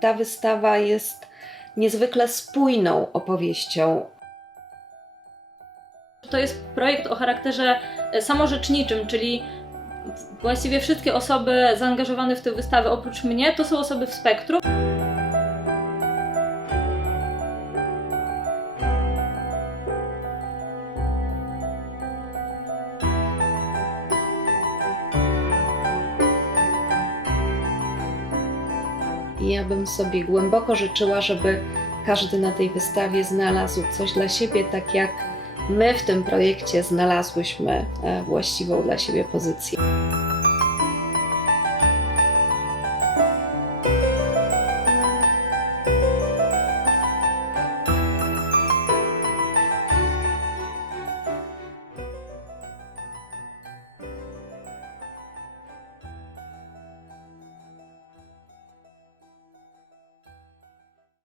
Ta wystawa jest niezwykle spójną opowieścią To jest projekt o charakterze e, samorzeczniczym, czyli właściwie wszystkie osoby zaangażowane w tę wystawę oprócz mnie to są osoby w spektrum. I ja bym sobie głęboko życzyła, żeby każdy na tej wystawie znalazł coś dla siebie, tak jak my w tym projekcie znalazłyśmy e, właściwą dla siebie pozycję.